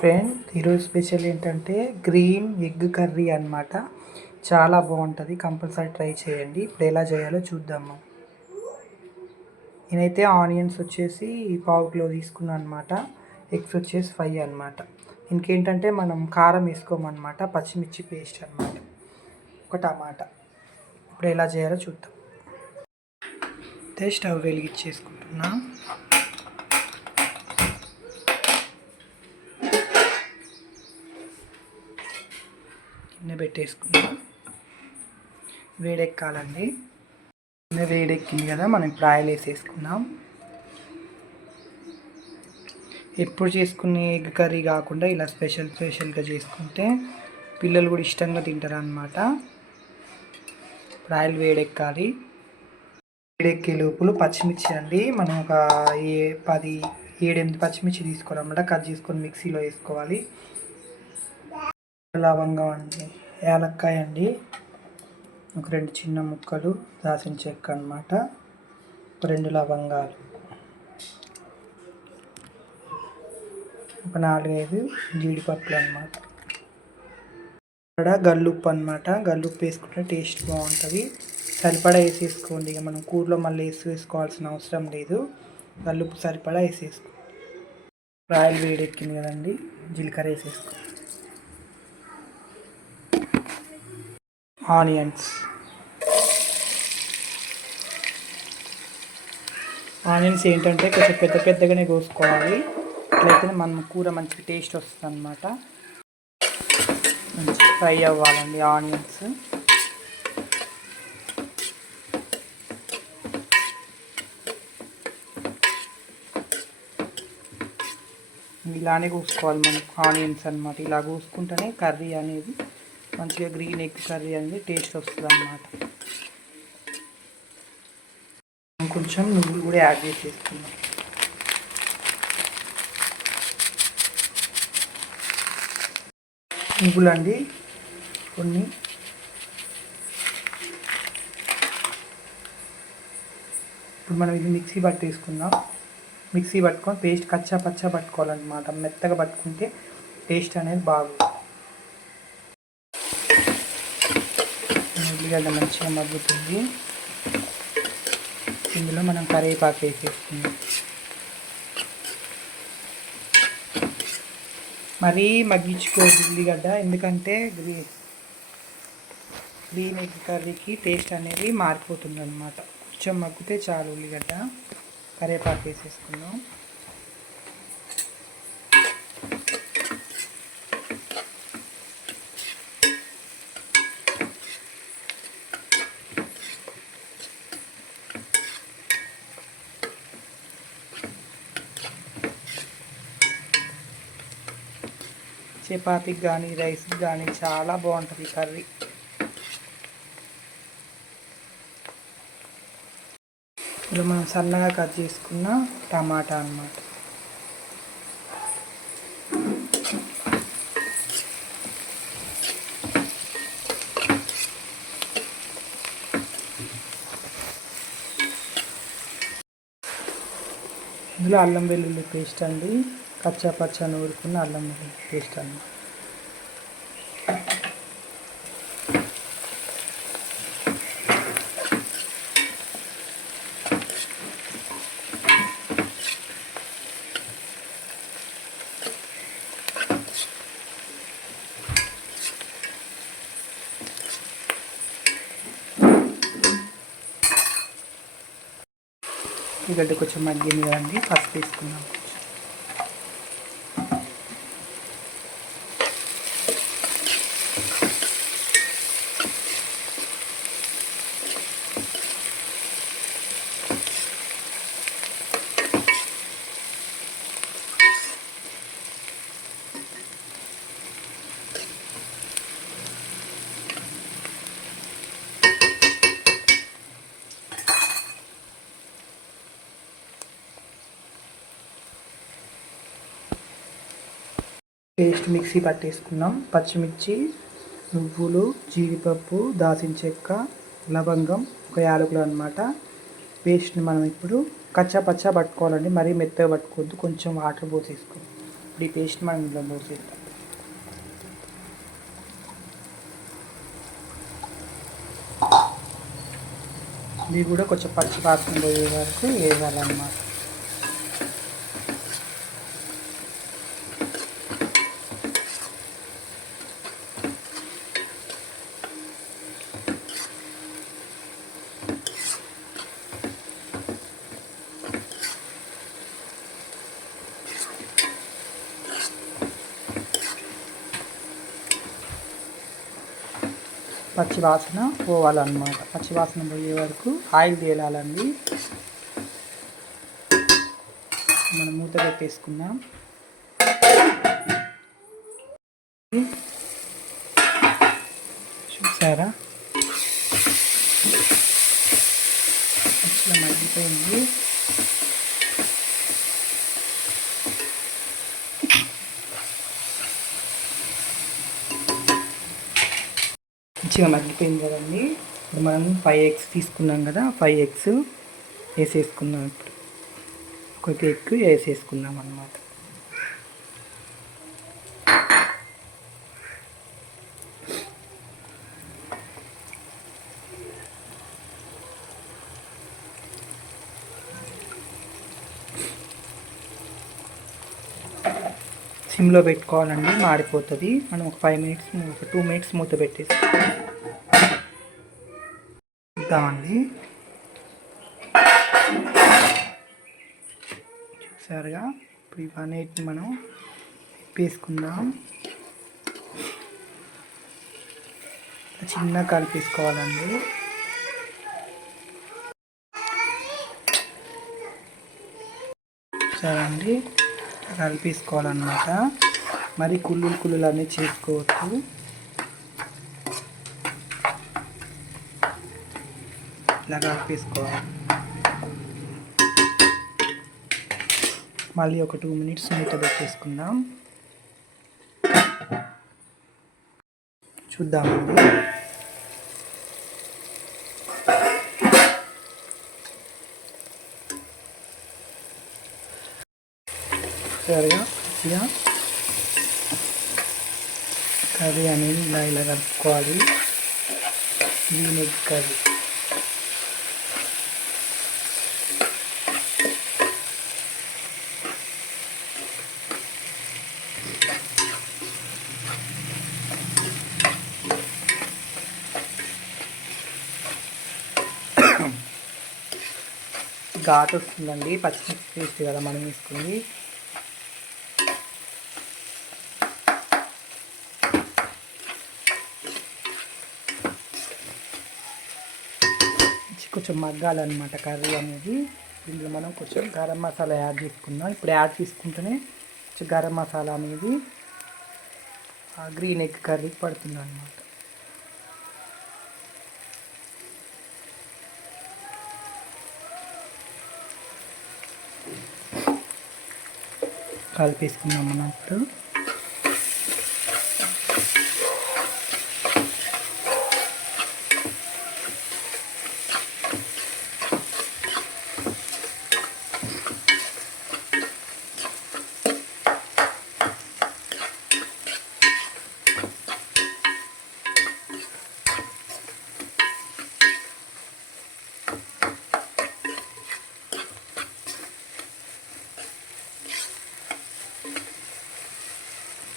Friend ఈరోజు special ఏంటంటే green egg curry అన్నమాట. చాలా బాగుంటుంది. కంపల్సరీ ట్రై చేయండి. ఇప్పుడు ఎలా చేయాలో చూద్దాము. నేనైతే ఆనియన్స్ వచ్చేసి పావు కిలో తీసుకున్నాను అనమాట ఎగ్స్ వచ్చేసి ఫైవ్ అనమాట ఇంకేంటంటే మనం కారం వేసుకోమన్నమాట. పచ్చిమిర్చి పేస్ట్ అనమాట ఒక టమాటా. ఇప్పుడు ఎలా చేయాలో చూద్దాం. అయితే స్టవ్ వెలిగించేసుకుంటున్నాం. పెట్టేసుకుందాం. వేడెక్కాలండి. వేడెక్కింది కదా మనం ఇప్పుడు ఆయిల్ వేసేసుకుందాం. ఎప్పుడు చేసుకునే ఎగ్ కర్రీ కాకుండా ఇలా స్పెషల్ స్పెషల్గా చేసుకుంటే పిల్లలు కూడా ఇష్టంగా తింటారు అనమాట ఇప్పుడు ఆయిల్ వేడెక్కాలి. వేడెక్కే లోపల పచ్చిమిర్చి అండి. మనం ఒక ఏ పది ఏడెనిమిది పచ్చిమిర్చి తీసుకోవాలన్నమాట. కట్ చేసుకొని మిక్సీలో వేసుకోవాలి. లవంగం అండి. యాలక్కాయ అండి. ఒక రెండు చిన్న ముక్కలు దాసిన చెక్క అనమాట రెండు లవంగాలు. ఒక నాలుగైదు జీడిపప్పులు అనమాట ఇక్కడ గల్లుప్పు అనమాట గల్లుప్పు వేసుకుంటే టేస్ట్ బాగుంటుంది. సరిపడా వేసేసుకోండి. ఇక మనం కూరలో మళ్ళీ వేసి వేసుకోవాల్సిన అవసరం లేదు. గల్లుప్పు సరిపడా వేసేసుకో. ఆయిల్ వేడెక్కింది కదండి. జీలకర్ర వేసేసుకోండి ఆనియన్స్. ఆనియన్స్ ఏంటంటే కొంచెం పెద్ద పెద్దగానే కోసుకోవాలి. అట్లయితే మనం కూర మంచి టేస్ట్ వస్తుంది అనమాట మంచి ఫ్రై అవ్వాలండి ఆనియన్స్. ఇలానే కోసుకోవాలి మనం ఆనియన్స్ అనమాట ఇలా కోసుకుంటేనే కర్రీ అనేది మంచిగా గ్రీన్ ఎగ్ కర్రీ అనేది టేస్ట్ వస్తుంది అన్నమాట కొంచెం నువ్వులు కూడా యాడ్ చేసేసుకున్నాం నువ్వులు అండి కొన్ని. ఇప్పుడు మనం ఇది మిక్సీ పట్టేసుకుందాం. మిక్సీ పట్టుకొని పేస్ట్ కచ్చా పచ్చా పట్టుకోవాలన్నమాట. మెత్తగా పట్టుకుంటే టేస్ట్ అనేది బాగుంది ఉల్లిగడ్డ మంచిగా మగ్గుతుంది. ఇందులో మనం కరివేపాకు వేసేస్తుంది మరీ మగ్గించుకోవద్దు ఉల్లిగడ్డ ఎందుకంటే గ్రీ గ్రీన్ ఎగ్ కర్రీకి టేస్ట్ అనేది మారిపోతుంది అనమాట కొంచెం మగ్గితే చాలు ఉల్లిగడ్డ. కరివేపాకు వేసేసుకుందాం. చపాతీకి కానీ రైస్కి కానీ చాలా బాగుంటుంది కర్రీ. ఇలా మనం సన్నగా కట్ చేసుకున్న టమాటా అన్నమాట. ఇందులో అల్లం వెల్లుల్లి పేస్ట్ అండి. కచ్చా పచ్చా నూరుకున్న అల్లం పేస్ట్ అన్నమాట ఈ గడ్డ కొంచెం మగ్గింది కదండి పసుపు వేసుకుందాం పేస్ట్ మిక్సీ పట్టేసుకున్నాం. పచ్చిమిర్చి నువ్వులు జీడిపప్పు దాసిన చెక్క లవంగం ఒక యాలకులు అనమాట పేస్ట్ని మనం ఇప్పుడు కచ్చా పచ్చా పట్టుకోవాలండి. మరీ మెత్తగా పట్టుకోవద్దు. కొంచెం వాటర్ పోసేసుకో. ఇప్పుడు ఈ పేస్ట్ మనం ఇందులో పోసేద్దాం. ఇది కూడా కొంచెం పచ్చి వాసన పోయే వరకు వేయాలన్నమాట పచ్చి వాసన పోవాలన్నమాట. పచ్చి వాసన పోయే వరకు ఆయిల్ తేలాలండి. మనం మూత పెట్టేసుకుందాం. చూసారా? మంచిగా మగ్గిపోయింది. మంచిగా మగ్గిపోయింది కదండి ఇప్పుడు మనం ఫైవ్ ఎగ్స్ తీసుకున్నాం కదా ఫైవ్ ఎగ్స్ వేసేసుకున్నాం ఇప్పుడు. ఒక ఎగ్ వేసేసుకున్నాం అన్నమాట. సిమ్లో పెట్టుకోవాలండి మాడిపోతుంది. మనం ఒక ఫైవ్ మినిట్స్ ఒక టూ మినిట్స్ మూత పెట్టేసి చూద్దామండి చూసారుగా? ఇప్పుడు ఇవన్నిటిని మనం వేసుకుందాం చిన్న కలిపేసుకోవాలండి. సరే అండి కలిపేసుకోవాలన్నమాట. మరి కుళ్ళు కుళ్ళు అన్నీ చేసుకోవచ్చు. ఇలా కలిపేసుకోవాలి. మళ్ళీ ఒక టూ మినిట్స్ మూత పెట్టేసుకుందాం. చూద్దామండి. మంచిగా కర్రీ అనేది ఇలా ఇలా కలుపుకోవాలి. Green curry. ఘాట్ వస్తుందండి పచ్చిమిర్చి పేస్ట్ కదా మనం వేసుకుంది కొంచెం మగ్గాలన్నమాట కర్రీ అనేది. ఇందులో మనం కొంచెం గరం మసాలా యాడ్ చేసుకుందాం. ఇప్పుడు యాడ్ చేసుకుంటేనే కొంచెం గరం మసాలా అనేది గ్రీన్ ఎగ్ కర్రీకి పడుతుంది అనమాట కలిపేసుకున్నాం మనం ఇప్పుడు.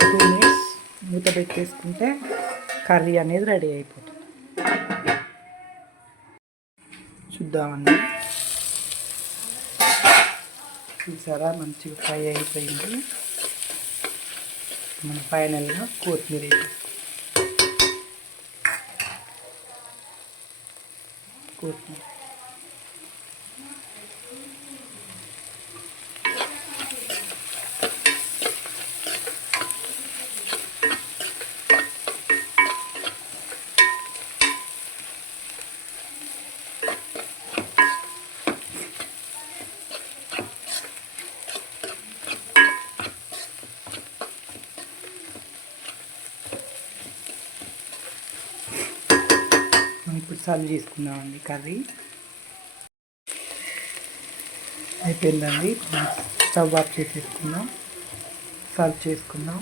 టూ మినిట్స్ మూత పెట్టేసుకుంటే కర్రీ అనేది రెడీ అయిపోతుంది. చూద్దామండి. చూసారా మంచిగా ఫ్రై అయిపోయింది. మనం ఫైనల్గా కొత్తిమీర కొత్తిమీర మనం ఇప్పుడు సర్వ్ చేసుకుందామండి కర్రీ. అయిపోయిందండి. స్టవ్ ఆఫ్ చేసేసుకుందాం. సర్వ్ చేసుకుందాం.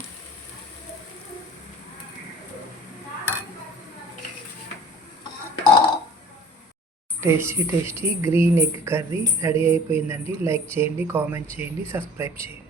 Tasty tasty green egg curry ready అయిపోయిందండి. లైక్ చేయండి కామెంట్ చేయండి సబ్స్క్రైబ్ చేయండి.